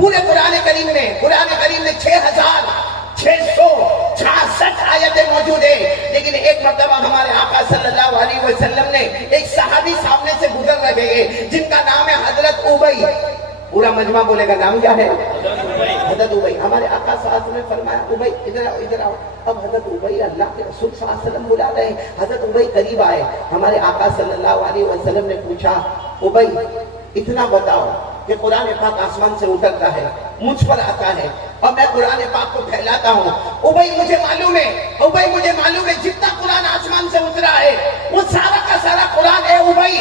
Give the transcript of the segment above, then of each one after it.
پورے قرآن کریم میں 6666 آیتیں موجود ہیں، لیکن ایک مرتبہ ہمارے آقا صلی اللہ علیہ وسلم نے ایک صحابی سامنے سے گزر رہے ہیں جن کا نام ہے حضرت ابی. پورا مجمع بولے گا نام کیا ہے؟ حضرت ابی. ہمارے آقا صلی اللہ علیہ وسلم نے فرمایا ابی ادھر آؤ ادھر آؤ. اب حضرت ابی اللہ کے رسول صلی اللہ علیہ وسلم بلا رہے ہیں. حضرت ابی قریب آئے. ہمارے آقا صلی اللہ علیہ وسلم نے پوچھا ابی اتنا بتاؤ کہ قرآن پاک آسمان سے اترتا ہے، مجھ پر آتا ہے اور میں قرآن پاک کو پھیلاتا ہوں. ابی مجھے معلوم ہے جتنا قرآن آسمان سے اترا ہے وہ سارا کا سارا قرآن ہے ابی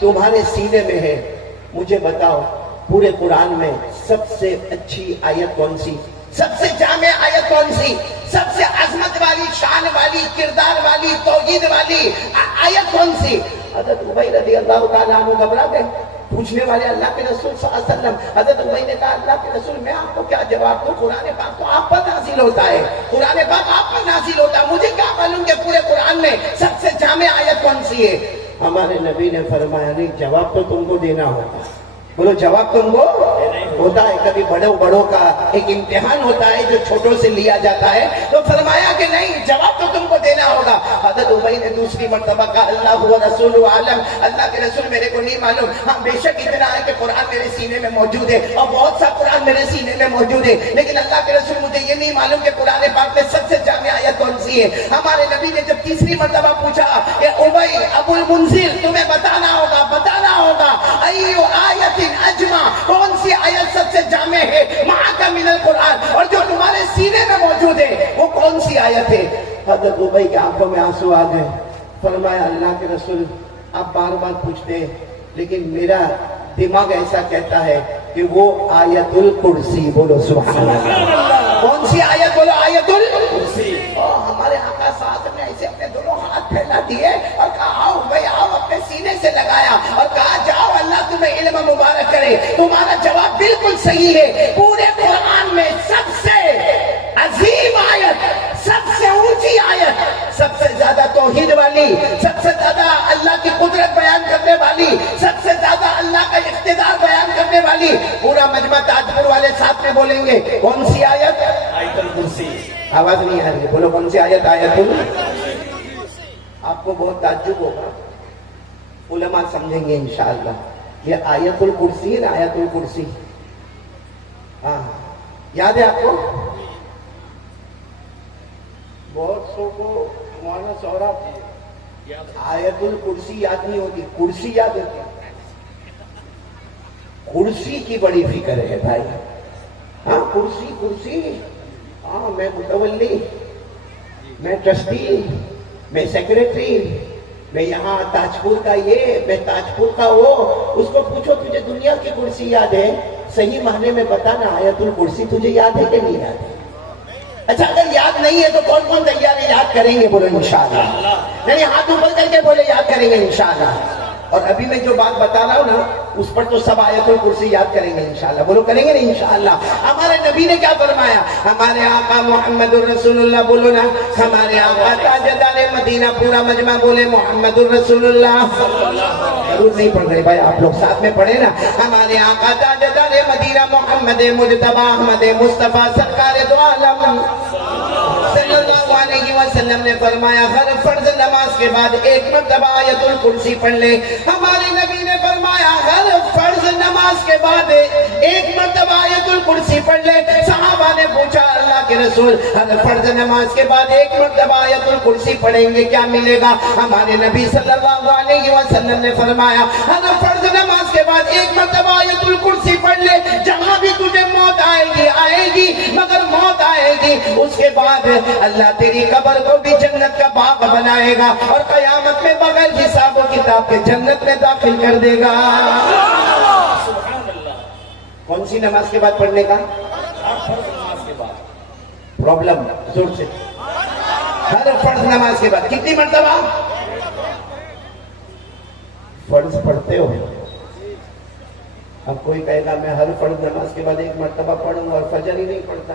تمہارے سینے میں ہے. مجھے بتاؤ پورے قرآن میں سب سے اچھی آیت کون سی، سب سے جامع آیت کون سی، سب سے عظمت والی، شان والی، کردار والی، توحید والی آیت کون سی؟ حضرت ابی رضی اللہ تعالیٰ عنہ گھبرا گئے. پوچھنے والے اللہ کے رسول صلی اللہ علیہ وسلم. حضرت ابی نے کہا اللہ کے رسول میں آپ کو کیا جواب دوں، قرآن پاک تو آپ پر نازل ہوتا ہے، قرآن پاک آپ پر نازل ہوتا ہے، مجھے کیا معلوم کہ پورے قرآن میں سب سے جامع آیت کون سی ہے؟ ہمارے نبی نے فرمایا نہیں جواب تو تم کو دینا ہوتا. بولو جواب تم کو ہوتا ہے. کبھی بڑوں کا ایک امتحان ہوتا ہے جو چھوٹوں سے لیا جاتا ہے، تو فرمایا کہ نہیں جواب تو تم کو دینا ہوگا. حضرت ابی نے دوسری مرتبہ کہا اللہ و رسول عالم، اللہ کے رسول میرے کو نہیں معلوم. ہاں بے شک اتنا ہے کہ قرآن میرے سینے میں موجود ہے اور بہت سا قرآن میرے سینے میں موجود ہے، لیکن اللہ کے رسول مجھے یہ نہیں معلوم کہ قرآن پاک میں سب سے جامع آیت کون سی ہے. ہمارے نبی نے جب تیسری مرتبہ پوچھا کہ ابی ابو المنذر تمہیں بتانا ہوگا ایو آیت اجمع، کون سی آیت سب سے جامع ہے معک من القرآن، اور جو تمہارے سینے میں موجود ہے وہ کون سی آیت ہے؟ حضرت ابی کی آنکھوں میں آنسو آ گئے. فرمایا اللہ کے رسول آپ بار بار پوچھتے ہیں لیکن میرا دماغ ایسا کہتا ہے کہ وہ آیت الکرسی. بولو سبحان اللہ. کون سی آیت؟ بولو آیت الکرسی. ہمارے آقا صاحب نے ایسے اپنے دونوں ہاتھ پھیلا دیے اور کہا آؤ بھائی آؤ، اپنے سینے سے لگایا اور کہا جاؤ اللہ تمہیں علم مبارک کرے. تمہارا جواب بالکل صحیح ہے. پورے قرآن میں سب سے عظیم آیت، سب سے اونچی آیت، سب سے زیادہ توحید والی، سب سے زیادہ اللہ کی قدرت بیان کرنے والی، سب سے زیادہ اللہ کا اقتدار بیان کرنے والی، پورا مجمع تاجپور والے ساتھ میں بولیں گے کون سی آیت؟ آیت الکرسی. آواز نہیں آ رہی ہے، بولو کون سی آیت؟ آیت الکرسی. آپ کو بہت تعجب ہوگا، علماء سمجھیں گے انشاءاللہ. یہ آیت الکرسی ہے نا، آیت الکرسی ہاں یاد ہے آپ کو؟ بہت سو کو مولانا سوراب آیت الکرسی یاد نہیں ہوتی، کرسی یاد ہوتی. کرسی کی بڑی فکر ہے بھائی. ہاں کرسی ہاں میں متولی، میں ٹرسٹی، میں سیکریٹری، میں یہاں تاجپور کا یہ، میں تاجپور کا وہ. اس کو پوچھو تجھے دنیا کی کرسی یاد ہے؟ صحیح معنی میں بتانا آیت الکرسی تجھے یاد ہے کہ نہیں یاد ہے؟ اچھا اگر یاد نہیں ہے تو کون کون تیار ہے یاد کریں گے؟ بولو انشاءاللہ. نہیں ہاتھ اوپر کر کے بولے یاد کریں گے انشاءاللہ. اور ابھی میں جو بات بتا رہا ہوں نا اس پر تو سب آیت الکرسی یاد کریں گے انشاءاللہ. بولو کریں گے نا انشاءاللہ. ہمارے نبی نے کیا فرمایا؟ ہمارے آقا محمد الرسول اللہ، بولو نا ہمارے آقا تاجدار مدینہ. پورا مجمع بولے محمد الرسول اللہ. ضرور نہیں پڑھ رہے بھائی، آپ لوگ ساتھ میں پڑھے نا. ہمارے آقا تاجدار مدینہ محمد مجتبی احمد مصطفیٰ سرکار دو عالم صلی اللہ علیہ وسلم نے فرمایا ہر فرض نماز کے بعد ایک مرتبہ آیت الکرسی پڑھ لے. ہمارے نبی نے فرمایا ہر فرض نماز کے بعد ایک مرتبہ آیت الکرسی پڑھ لے. صحابہ نے پوچھا اللہ کے رسول ہر فرض نماز کے بعد ایک مرتبہ آیت الکرسی پڑھیں گے کیا ملے گا؟ ہمارے نبی صلی اللہ علیہ وسلم نے فرمایا ہر فرض نماز کے بعد ایک مرتبہ آیت الکرسی پڑھ لے. جہاں بھی تجھے موت آئے گی مگر موت آئے گی اس کے بعد اللہ تیری قبر کو بھی جنت کا باغ بنائے گا اور قیامت میں بغیر حساب و کتاب کے جنت میں داخل کر دے گا. کون سی نماز کے بعد پڑھنے کا؟ پرابلم زور سے. ہر فرض نماز کے بعد کتنی مرتبہ فرض پڑھتے ہو؟ اب کوئی کہے گا میں ہر فرض نماز کے بعد ایک مرتبہ پڑھوں اور فجر ہی نہیں پڑھتا،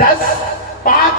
10, 5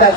10।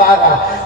12।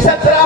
17